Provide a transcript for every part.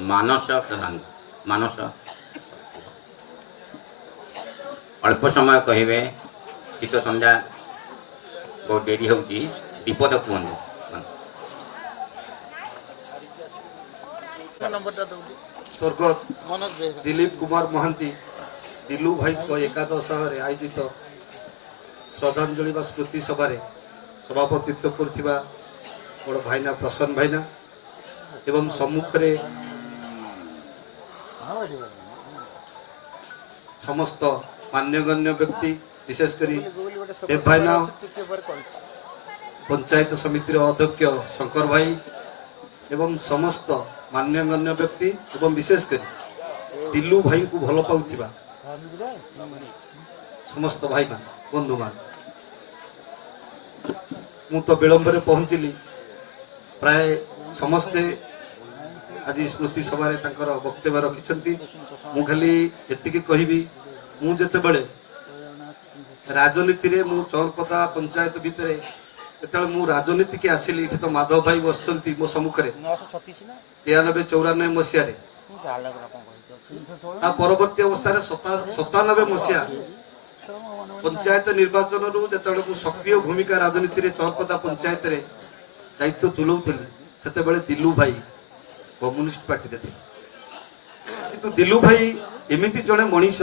मानस प्रधान मानस अल्प समय कहे शीत संध्या बहुत डेरी हो विपद कहते स्वर्गत दिलीप कुमार महांती दिलू भाई को एकादश आयोजित श्रद्धांजलि व स्मृति सभा सभापतित्व करथिबा बड़ भाईना प्रसन्न भाईना एवं सम्मुख रे समस्त मान्यगण्य व्यक्ति विशेषकर देव भाईना पंचायत समितिर अध्यक्ष शंकर भाई एवं समस्त मान्यगण्य व्यक्ति एवं विशेषकर दिलू भाई को भल पाउथिबा समस्त भाई मान बंधु मान मु तो विलंब पहुंचली प्राय समस्ते आज स्मृति सभा वक्तव्य रखिंट मु खाली एति कहबी मु जेतेबेले राजनीति रे मु चौरपदा पंचायत भितर जेतेबेले मु राजनीति के आसिली इठी तो माधव भाई बसचंती मो सम्मुख रे 93-94 मसीह रे परवर्ती अवस्था 97 मसीहा पंचायत निर्वाचन रु जेतेबेले मु सक्रिय भूमिका राजनीति रे चौरपदा पंचायत रे दायित्व तुलौथली सेतेबेले दिलू भाई कम्युनिस्ट पार्टी रे किंतु दिलू भाई एमिति जड़े मनीष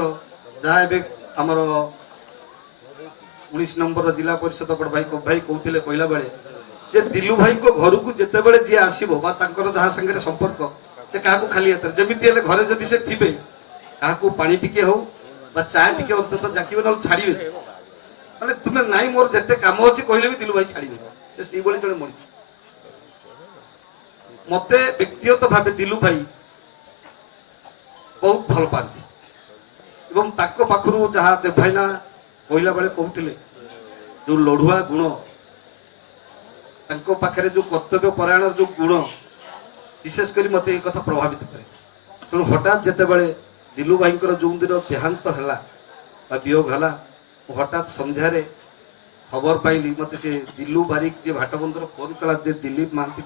जहाँ एवं आमर 19 नंबर जिला परिषद बड़ भाई भाई कहते कहला बेले जे दिलू भाई को घर को जिते बड़े जी आसो जहाँ संगे संपर्क से क्या खाली हाथ जमी घरे जदि से थे क्या पानी टिके हो चा टिके अंत जाके ना छाड़े मैंने तुम्हें नाई मोर जिते कम अच्छी कहले भी दिलू भाई छाड़े से जड़े मनीष मत व्यक्तिगत भाव दिलू भाई बहुत भल पाती एवं ताको पाखरु जहाँ देव भाईना कहला बेले कहते जो लड़ुआ गुण तांको पाखरे जो कर्तव्य परायण जो गुण विशेषकर मत एक कथा प्रभावित करे तेणु हठात जिते बड़े दिलू भाई जो दिन देहांत है वियोग है हठात संध्यारे खबर पाइली मत से दिलू बारिक जे भाटबंधर फोन कला दिलीप महांती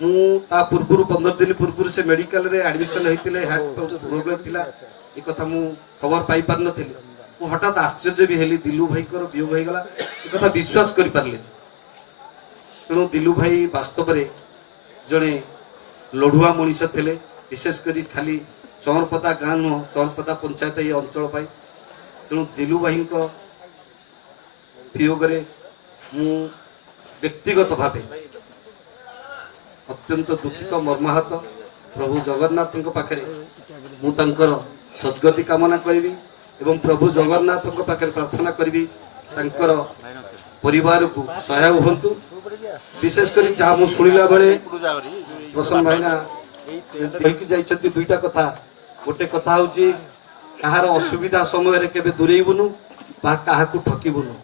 मुता पूर्व 15 दिन पूर्व से मेडिकल रे एडमिशन होते हार्ट प्रोब्लेम थिला एक कथा मु खबर पाई पार नथिली मु हठात आश्चर्य भी हेली दिलू भाई को वियोग हो गला एक कथा विश्वास करि पारले तेणु दिलू भाई वास्तव रे जड़े लड़ुआ मनीष थे विशेषकर खाली चौरपदा गाँ नुह चौरपदा पंचायत ये अंचल पाई तेणु दिलू भाई वियोग मु व्यक्तिगत भाव अत्यंत दुखित मर्माहत प्रभु जगन्नाथ पाखे मुझर सद्गति कामना करी एवं प्रभु जगन्नाथ पाखे प्रार्थना करी परिवार को सहाय हूँ विशेषकर जहाँ मुझे शुणिला बेले प्रसन्न भाईना दुईटा कथा गोटे कथा हूँ कहार असुविधा समय केवे दूरेबुनु ठकिबुनु।